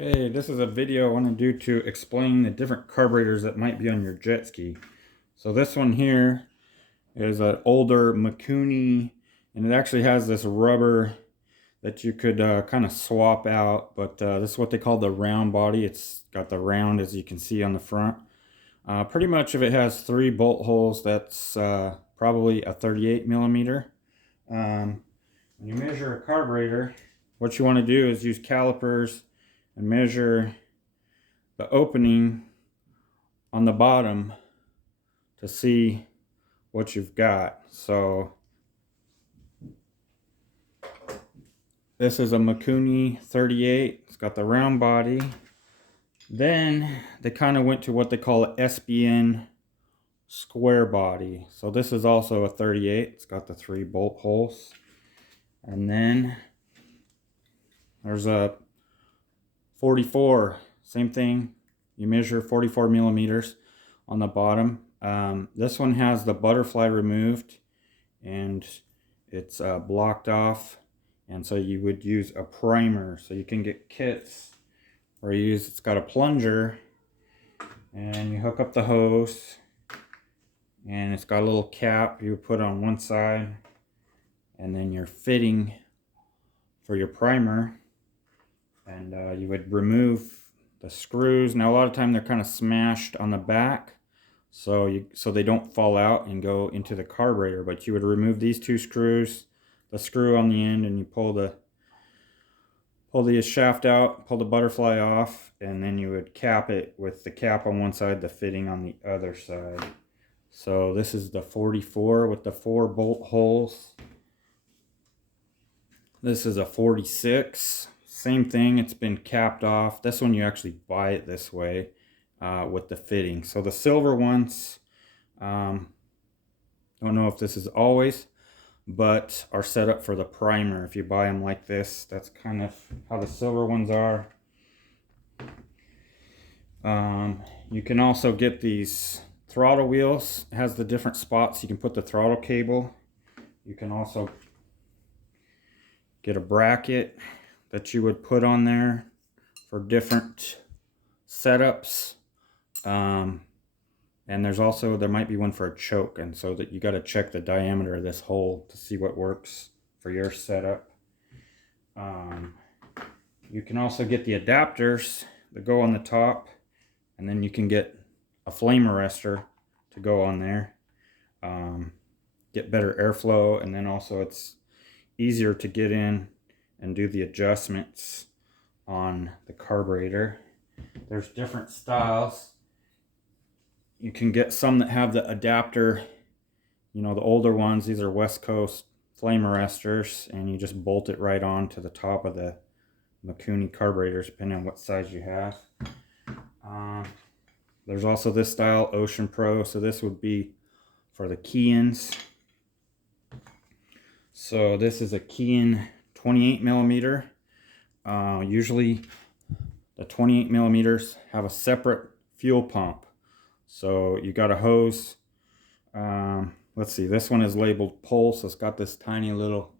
Okay, this is a video I want to do to explain the different carburetors that might be on your jet ski. So this one here is an older Mikuni, and it actually has this rubber that you could kind of swap out, but this is what they call the round body. It's got the round, as you can see on the front. Pretty much if it has 3 bolt holes, that's probably a 38 millimeter. When you measure a carburetor, what you want to do is use calipers and measure the opening on the bottom to see what you've got. So this is a Mikuni 38. It's got the round body. Then they kind of went to what they call an SBN square body. So this is also a 38. It's got the 3 bolt holes. And then there's a 44. Same thing. You measure 44 millimeters on the bottom. This one has the butterfly removed and it's blocked off, and so you would use a primer. So you can get kits where it's got a plunger and you hook up the hose, and it's got a little cap you would put on one side, and then your fitting for your primer, and you would remove the screws. Now a lot of time they're kind of smashed on the back, so they don't fall out and go into the carburetor. But you would remove these 2 screws, the screw on the end, and you pull the shaft out, pull the butterfly off, and then you would cap it with the cap on one side, the fitting on the other side. So this is the 44 with the 4 bolt holes. This is a 46. Same thing, it's been capped off. This one you actually buy it this way with the fitting. So the silver ones, don't know if this is always, but are set up for the primer. If you buy them like this, that's kind of how the silver ones are. You can also get these throttle wheels. It has the different spots you can put the throttle cable. You can also get a bracket that you would put on there for different setups. And there might be one for a choke, and so that you got to check the diameter of this hole to see what works for your setup. You can also get the adapters that go on the top, and then you can get a flame arrestor to go on there. Get better airflow, and then also it's easier to get in and do the adjustments on the carburetor. There's different styles. You can get some that have the adapter, the older ones. These are West Coast flame arresters, and you just bolt it right on to the top of the Mikuni carburetors, depending on what size you have. There's also this style, Ocean Pro. So this would be for the key-ins. So this is a key-in 28 millimeter. Usually the 28 millimeters have a separate fuel pump. So you got a hose. Let's see, this one is labeled pulse. It's got this tiny little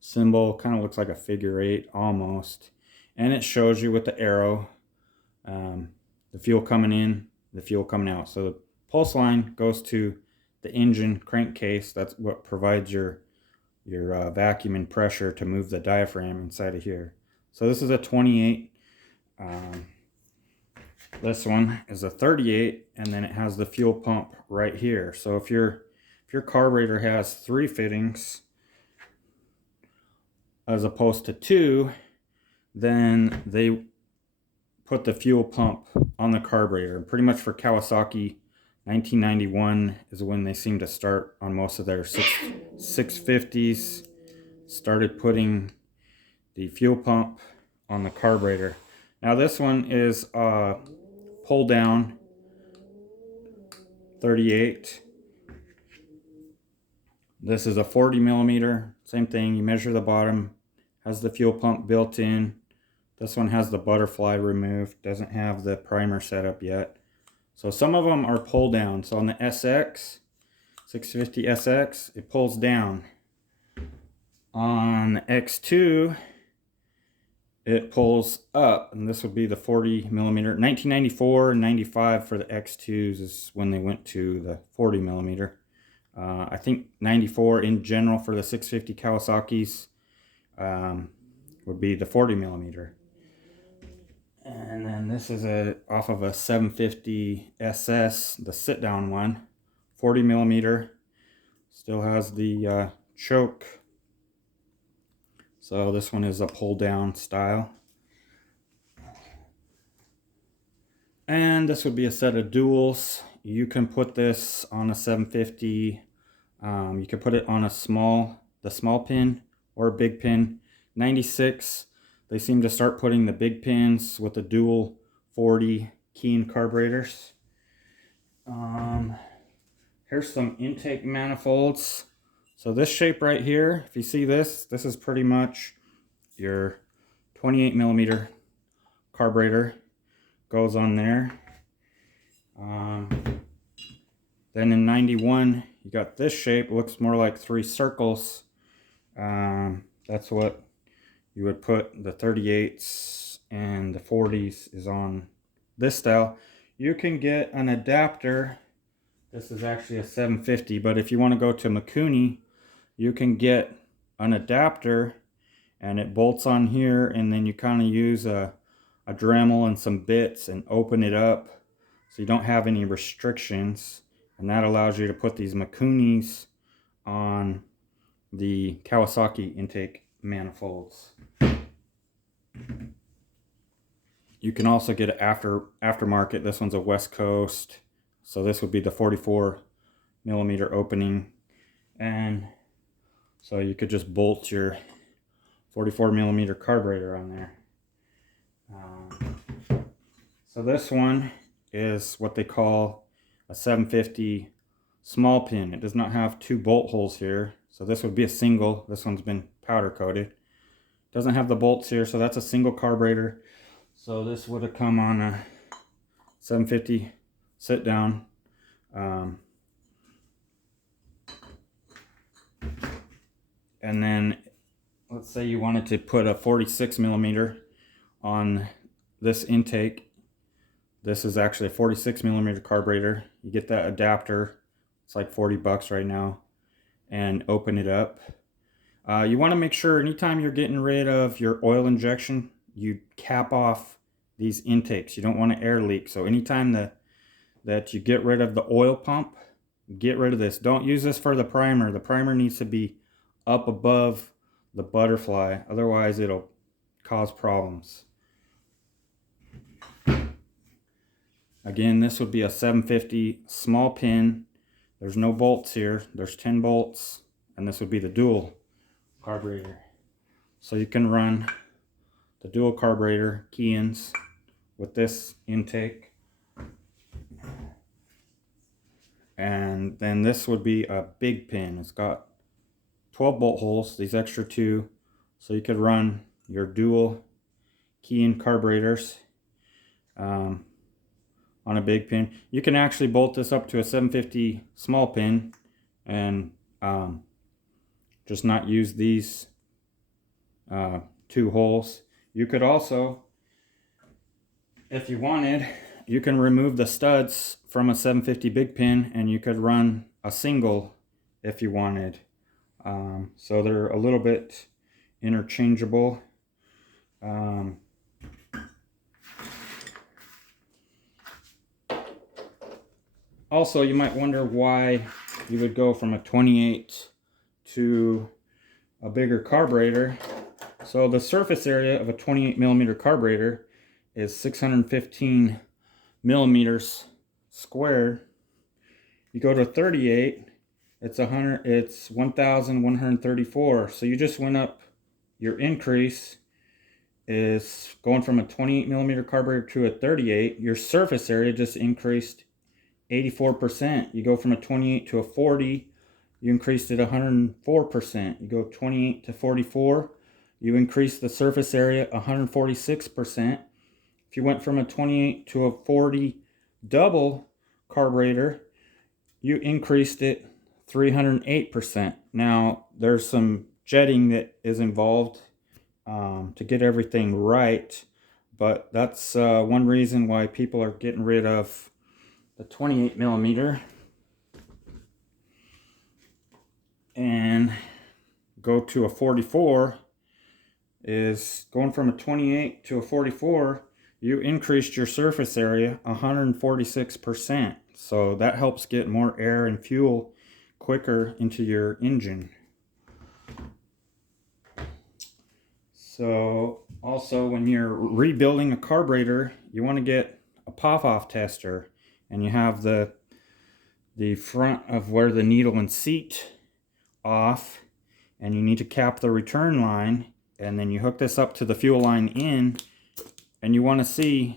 symbol, kind of looks like a figure 8 almost. And it shows you with the arrow, the fuel coming in, the fuel coming out. So the pulse line goes to the engine crankcase. That's what provides your vacuum and pressure to move the diaphragm inside of here. So this is a 28. This one is a 38, and then it has the fuel pump right here. So if your carburetor has 3 fittings as opposed to 2, then they put the fuel pump on the carburetor. Pretty much for Kawasaki, 1991 is when they seem to start on most of their 650s, started putting the fuel pump on the carburetor. Now this one is pull down 38. This is a 40 millimeter. Same thing, you measure the bottom, has the fuel pump built in. This one has the butterfly removed, doesn't have the primer set up yet. So some of them are pull down. So on the SX, 650 SX, it pulls down. On the X2, it pulls up, and this would be the 40 millimeter. 1994 and 95 for the X2s is when they went to the 40 millimeter. I think 94 in general for the 650 Kawasaki's would be the 40 millimeter. And then this is off of a 750 SS, the sit-down one, 40 millimeter. Still has the choke. So this one is a pull-down style. And this would be a set of duals. You can put this on a 750. You can put it on the small pin or a big pin. 96. They seem to start putting the big pins with the dual 40 Keen carburetors. Here's some intake manifolds. So this shape right here, if you see this is pretty much your 28 millimeter carburetor. Goes on there. Then in 91, you got this shape. Looks more like 3 circles. That's what you would put the 38s and the 40s is on this style. You can get an adapter. This is actually a 750, but if you want to go to Mikuni, you can get an adapter and it bolts on here, and then you kind of use a Dremel and some bits and open it up so you don't have any restrictions, and that allows you to put these Mikunis on the Kawasaki intake manifolds. You can also get an aftermarket. This one's a West Coast, so this would be the 44 millimeter opening, and so you could just bolt your 44 millimeter carburetor on there. So this one is what they call a 750 small pin. It does not have 2 bolt holes here, so this would be a single. This one's been powder coated. Doesn't have the bolts here, so that's a single carburetor. So this would have come on a 750 sit down. And then let's say you wanted to put a 46 millimeter on this intake. This is actually a 46 millimeter carburetor. You get that adapter. It's like 40 bucks right now. And open it up. You want to make sure anytime you're getting rid of your oil injection, you cap off these intakes. You don't want to air leak. So anytime that you get rid of the oil pump, get rid of this. Don't use this for the primer. The primer needs to be up above the butterfly. Otherwise, it'll cause problems. Again, this would be a 750 small pin. There's no bolts here. There's 10 bolts, and this would be the dual carburetor. So you can run the dual carburetor key-ins with this intake. And then this would be a big pin. It's got 12 bolt holes, these extra 2. So you could run your dual key-in carburetors on a big pin. You can actually bolt this up to a 750 small pin and just not use these 2 holes. You could also, if you wanted, you can remove the studs from a 750 big pin and you could run a single if you wanted. So they're a little bit interchangeable. Also, you might wonder why you would go from a 28 to a bigger carburetor. So the surface area of a 28 millimeter carburetor is 615 millimeters squared. You go to 38, it's 1,134. So you just went up. Your increase is going from a 28 millimeter carburetor to a 38. Your surface area just increased 84%. You go from a 28 to a 40, you increased it 104%. You go 28 to 44, you increase the surface area 146%. If you went from a 28 to a 40 double carburetor, you increased it 308%. Now, there's some jetting that is involved to get everything right. But that's one reason why people are getting rid of the 28 millimeter and go to a 44. Is going from a 28 to a 44, you increased your surface area 146%. So that helps get more air and fuel quicker into your engine. So also when you're rebuilding a carburetor, you want to get a pop-off tester, and you have the front of where the needle and seat off, and you need to cap the return line, and then you hook this up to the fuel line in, and you want to see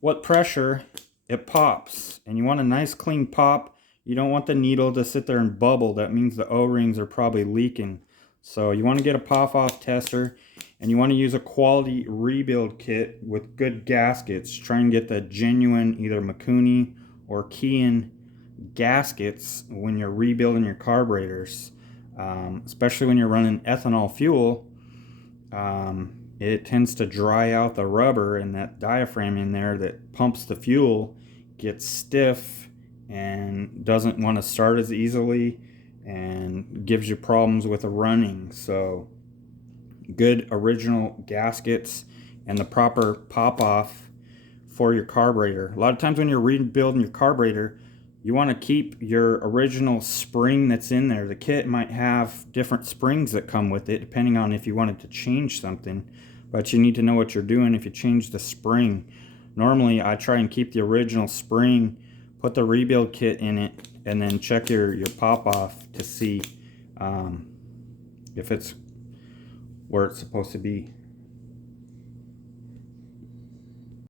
what pressure it pops, and you want a nice clean pop. You don't want the needle to sit there and bubble. That means the O-rings are probably leaking. So you want to get a pop-off tester, and you want to use a quality rebuild kit with good gaskets. Try and get the genuine either Mikuni or Kian gaskets when you're rebuilding your carburetors, especially when you're running ethanol fuel. It tends to dry out the rubber, and that diaphragm in there that pumps the fuel gets stiff and doesn't want to start as easily and gives you problems with the running. So good original gaskets and the proper pop-off for your carburetor. A lot of times when you're rebuilding your carburetor, you want to keep your original spring that's in there. The kit might have different springs that come with it depending on if you wanted to change something, but you need to know what you're doing if you change the spring. Normally I try and keep the original spring, put the rebuild kit in it, and then check your pop-off to see if it's where it's supposed to be.